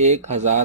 1000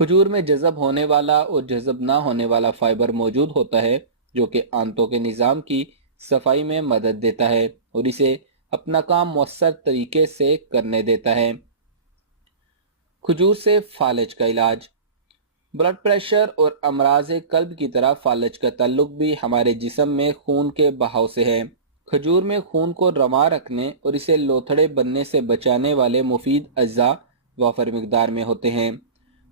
کھجور میں جذب ہونے والا اور جذب نہ ہونے والا فائبر موجود ہوتا ہے جو کہ آنتوں کے نظام کی صفائی میں مدد دیتا ہے اور اسے اپنا کام مؤثر طریقے سے کرنے دیتا ہے۔ کھجور سے فالج کا علاج۔ بلڈ پریشر اور امراض قلب کی طرح فالج کا تعلق بھی ہمارے جسم میں خون کے بہاؤ سے ہے۔ کھجور میں خون کو رواں رکھنے اور اسے لوتھڑے بننے سے بچانے والے مفید اجزاء وافر مقدار میں ہوتے ہیں۔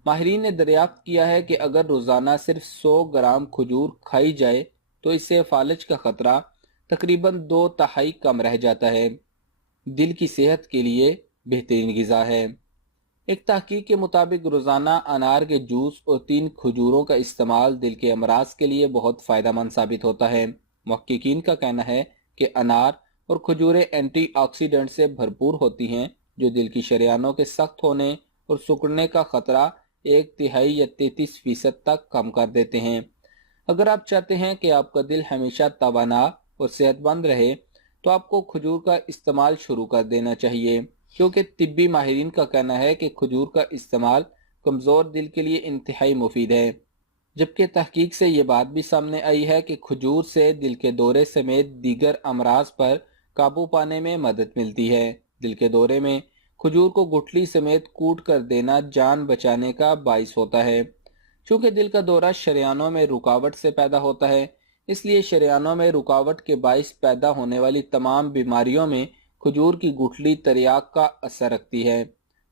ماہرین نے دریافت کیا ہے کہ اگر روزانہ صرف 100 گرام کھجور کھائی جائے تو اس سے فالج کا خطرہ تقریباً 2/3 کم رہ جاتا ہے۔ دل کی صحت کے لیے بہترین غذا ہے۔ ایک تحقیق کے مطابق روزانہ انار کے جوس اور 3 کھجوروں کا استعمال دل کے امراض کے لیے بہت فائدہ مند ثابت ہوتا ہے۔ محققین کا کہنا ہے کہ انار اور کھجوریں اینٹی آکسیڈنٹ سے بھرپور ہوتی ہیں جو دل کی شریانوں کے سخت ہونے اور سکڑنے کا خطرہ 1/3 یا 33% تک کم کر دیتے ہیں۔ اگر آپ چاہتے ہیں کہ آپ کا دل ہمیشہ توانا اور صحت مند رہے تو آپ کو کھجور کا استعمال شروع کر دینا چاہیے، کیونکہ طبی ماہرین کا کہنا ہے کہ کھجور کا استعمال کمزور دل کے لیے انتہائی مفید ہے، جبکہ تحقیق سے یہ بات بھی سامنے آئی ہے کہ کھجور سے دل کے دورے سمیت دیگر امراض پر قابو پانے میں مدد ملتی ہے۔ دل کے دورے میں کھجور کو گٹھلی سمیت کوٹ کر دینا جان بچانے کا باعث ہوتا ہے۔ چونکہ دل کا دورہ شریانوں میں رکاوٹ سے پیدا ہوتا ہے، اس لیے شریانوں میں رکاوٹ کے باعث پیدا ہونے والی تمام بیماریوں میں کھجور کی گٹھلی تریاک کا اثر رکھتی ہے۔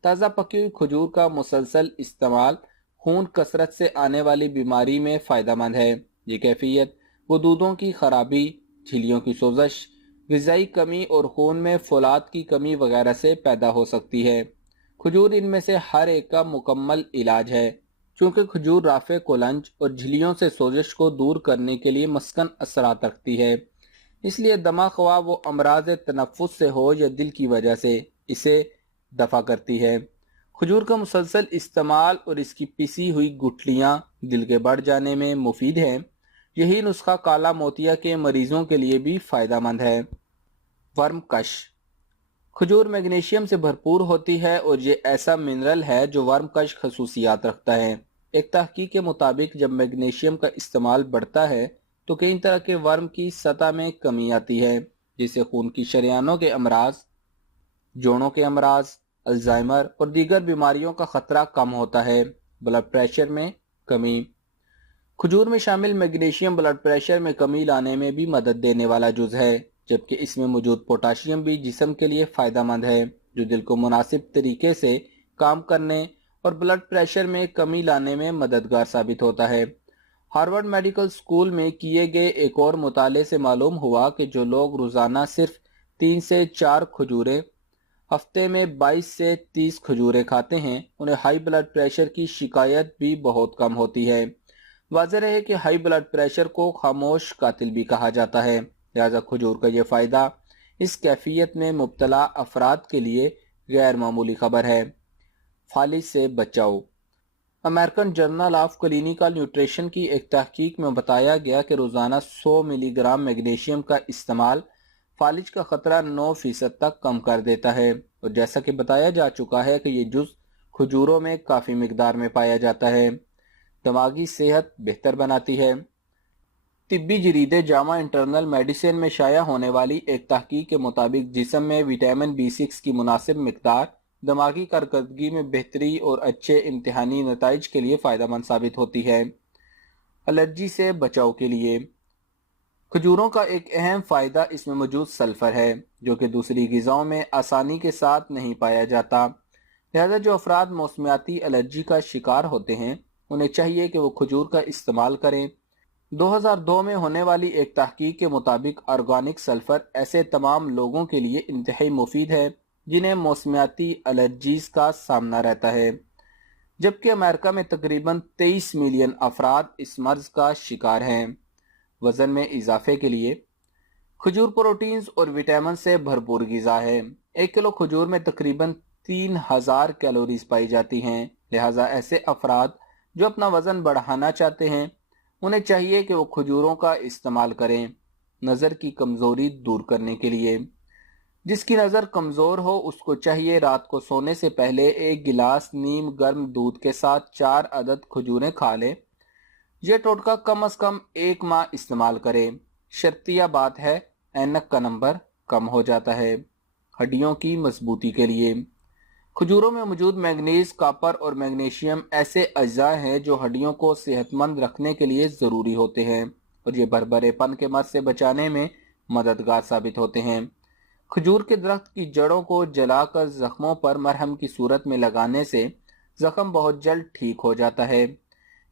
تازہ پکی ہوئی کھجور کا مسلسل استعمال خون کثرت سے آنے والی بیماری میں فائدہ مند ہے۔ یہ کیفیت غدودوں کی خرابی، جھلیوں کی سوزش، غذائی کمی اور خون میں فولاد کی کمی وغیرہ سے پیدا ہو سکتی ہے۔ کھجور ان میں سے ہر ایک کا مکمل علاج ہے۔ چونکہ کھجور رافع کولنج اور جھلیوں سے سوزش کو دور کرنے کے لیے مسکن اثرات رکھتی ہے، اس لیے دمہ خواہ وہ امراض تنفس سے ہو یا دل کی وجہ سے اسے دفع کرتی ہے۔ کھجور کا مسلسل استعمال اور اس کی پسی ہوئی گٹھلیاں دل کے بڑھ جانے میں مفید ہیں۔ یہی نسخہ کالا موتیا کے مریضوں کے لیے بھی فائدہ مند ہے۔ ورم کش۔ کھجور میگنیشیم سے بھرپور ہوتی ہے اور یہ ایسا منرل ہے جو ورم کش خصوصیات رکھتا ہے۔ ایک تحقیق کے مطابق جب میگنیشیم کا استعمال بڑھتا ہے تو کئی طرح کے ورم کی سطح میں کمی آتی ہے، جسے خون کی شریانوں کے امراض، جوڑوں کے امراض، الزائمر اور دیگر بیماریوں کا خطرہ کم ہوتا ہے۔ بلڈ پریشر میں کمی۔ کھجور میں شامل میگنیشیم بلڈ پریشر میں کمی لانے میں بھی مدد دینے والا جز ہے، جبکہ اس میں موجود پوٹاشیم بھی جسم کے لیے فائدہ مند ہے، جو دل کو مناسب طریقے سے کام کرنے اور بلڈ پریشر میں کمی لانے میں مددگار ثابت ہوتا ہے۔ ہارورڈ میڈیکل سکول میں کیے گئے ایک اور مطالعے سے معلوم ہوا کہ جو لوگ روزانہ صرف 3 سے 4 کھجوریں، ہفتے میں 22 سے 30 کھجوریں کھاتے ہیں، انہیں ہائی بلڈ پریشر کی شکایت بھی بہت کم ہوتی ہے۔ واضح ہے کہ ہائی بلڈ پریشر کو خاموش قاتل بھی کہا جاتا ہے، لہذا کھجور کا یہ فائدہ اس کیفیت میں مبتلا افراد کے لیے غیر معمولی خبر ہے۔ فالج سے بچاؤ۔ American journal of clinical nutrition کی ایک تحقیق میں بتایا گیا کہ روزانہ 100 ملی گرام میگنیشیم کا استعمال فالج کا خطرہ 9% تک کم کر دیتا ہے، اور جیسا کہ بتایا جا چکا ہے کہ یہ جز کھجوروں میں کافی مقدار میں پایا جاتا ہے۔ دماغی صحت بہتر بناتی ہے۔ طبی جرید جامع انٹرنل میڈیسن میں شائع ہونے والی ایک تحقیق کے مطابق جسم میں وٹامن B6 کی مناسب مقدار دماغی کارکردگی میں بہتری اور اچھے امتحانی نتائج کے لیے فائدہ مند ثابت ہوتی ہے۔ الرجی سے بچاؤ کے لیے کھجوروں کا ایک اہم فائدہ اس میں موجود سلفر ہے، جو کہ دوسری غذاؤں میں آسانی کے ساتھ نہیں پایا جاتا، لہذا جو افراد موسمیاتی الرجی کا شکار ہوتے ہیں انہیں چاہیے کہ وہ کھجور کا استعمال کریں۔ 2002 میں ہونے والی ایک تحقیق کے مطابق آرگینک سلفر ایسے تمام لوگوں کے لیے انتہائی مفید ہے جنہیں موسمیاتی الرجیز کا سامنا رہتا ہے، جبکہ امریکہ میں تقریباً 23 ملین افراد اس مرض کا شکار ہیں۔ وزن میں اضافے کے لیے کھجور پروٹینز اور وٹامن سے بھرپور غذا ہے۔ 1 کلو کھجور میں تقریباً 3000 کیلوریز پائی جاتی ہیں، لہٰذا ایسے افراد جو اپنا وزن بڑھانا چاہتے ہیں انہیں چاہیے کہ وہ کھجوروں کا استعمال کریں، نظر کی کمزوری دور کرنے کے لیے۔ جس کی نظر کمزور ہو اس کو چاہیے رات کو سونے سے پہلے 1 گلاس نیم گرم دودھ کے ساتھ 4 عدد کھجوریں کھا لے۔ یہ ٹوٹکا کم از کم 1 ماہ استعمال کرے۔ شرطیہ بات ہے اینک کا نمبر کم ہو جاتا ہے۔ ہڈیوں کی مضبوطی کے لیے کھجوروں میں موجود مینگنیز، کاپر اور میگنیشیم ایسے اجزاء ہیں جو ہڈیوں کو صحت مند رکھنے کے لیے ضروری ہوتے ہیں اور یہ بھربھرے پن کے مرض سے بچانے میں مددگار ثابت ہوتے ہیں۔ کھجور کے درخت کی جڑوں کو جلا کر زخموں پر مرہم کی صورت میں لگانے سے زخم بہت جلد ٹھیک ہو جاتا ہے۔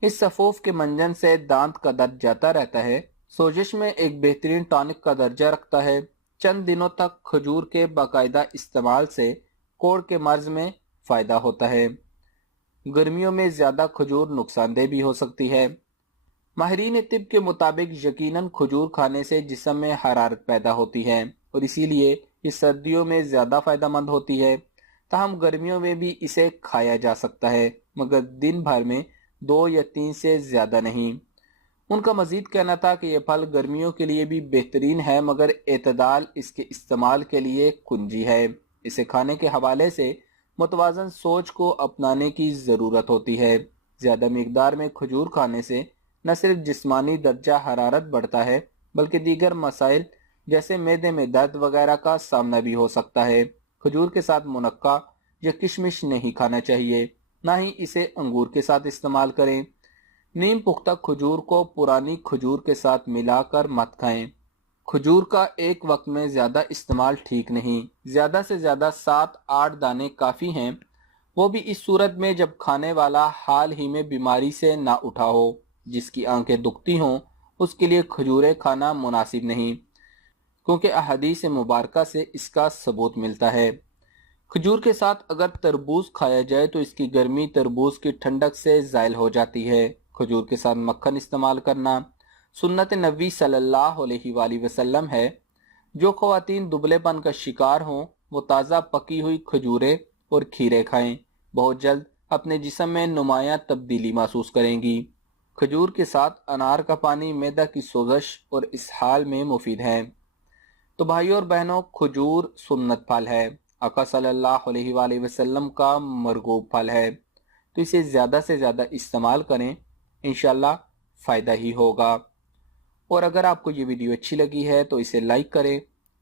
اس سفوف کے منجن سے دانت کا درد جاتا رہتا ہے۔ سوزش میں ایک بہترین ٹانک کا درجہ رکھتا ہے۔ چند دنوں تک کھجور کے باقاعدہ استعمال سے کوڑ کے مرض میں فائدہ ہوتا ہے۔ گرمیوں میں زیادہ کھجور نقصان دہ بھی ہو سکتی ہے۔ ماہرین طب کے مطابق یقیناً کھجور کھانے سے جسم میں حرارت پیدا ہوتی ہے اور اسی لیے یہ سردیوں میں زیادہ فائدہ مند ہوتی ہے۔ تاہم گرمیوں میں بھی اسے کھایا جا سکتا ہے مگر دن بھر میں 2 یا 3 سے زیادہ نہیں۔ ان کا مزید کہنا تھا کہ یہ پھل گرمیوں کے لیے بھی بہترین ہے مگر اعتدال اس کے استعمال کے لیے کنجی ہے۔ اسے کھانے کے حوالے سے متوازن سوچ کو اپنانے کی ضرورت ہوتی ہے۔ زیادہ مقدار میں کھجور کھانے سے نہ صرف جسمانی درجہ حرارت بڑھتا ہے بلکہ دیگر مسائل جیسے معدے میں درد وغیرہ کا سامنا بھی ہو سکتا ہے۔ کھجور کے ساتھ منقع یا کشمش نہیں کھانا چاہیے، نہ ہی اسے انگور کے ساتھ استعمال کریں۔ نیم پختہ کھجور کو پرانی کھجور کے ساتھ ملا کر مت کھائیں۔ کھجور کا ایک وقت میں زیادہ استعمال ٹھیک نہیں۔ زیادہ سے زیادہ 7-8 دانے کافی ہیں، وہ بھی اس صورت میں جب کھانے والا حال ہی میں بیماری سے نہ اٹھا ہو۔ جس کی آنکھیں دکھتی ہوں اس کے لیے کھجوریں کھانا مناسب نہیں، کیونکہ احادیث مبارکہ سے اس کا ثبوت ملتا ہے۔ کھجور کے ساتھ اگر تربوز کھایا جائے تو اس کی گرمی تربوز کی ٹھنڈک سے زائل ہو جاتی ہے۔ کھجور کے ساتھ مکھن استعمال کرنا سنت نبی صلی اللہ علیہ وآلہ وسلم ہے۔ جو خواتین دبلے پن کا شکار ہوں وہ تازہ پکی ہوئی کھجوریں اور کھیرے کھائیں، بہت جلد اپنے جسم میں نمایاں تبدیلی محسوس کریں گی۔ کھجور کے ساتھ انار کا پانی معدہ کی سوزش اور اسہال میں مفید ہے۔ تو بھائیوں اور بہنوں، کھجور سنت پھل ہے، آقا صلی اللہ علیہ وآلہ وسلم کا مرغوب پھل ہے، تو اسے زیادہ سے زیادہ استعمال کریں، انشاءاللہ فائدہ ہی ہوگا۔ اور اگر آپ کو یہ ویڈیو اچھی لگی ہے تو اسے لائک کریں،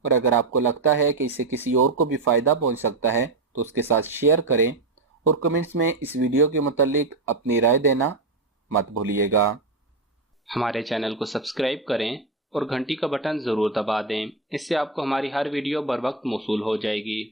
اور اگر آپ کو لگتا ہے کہ اس سے کسی اور کو بھی فائدہ پہنچ سکتا ہے تو اس کے ساتھ شیئر کریں، اور کمنٹس میں اس ویڈیو کے متعلق اپنی رائے دینا مت بھولیے گا۔ ہمارے چینل کو سبسکرائب کریں اور گھنٹی کا بٹن ضرور دبا دیں، اس سے آپ کو ہماری ہر ویڈیو بر وقت موصول ہو جائے گی۔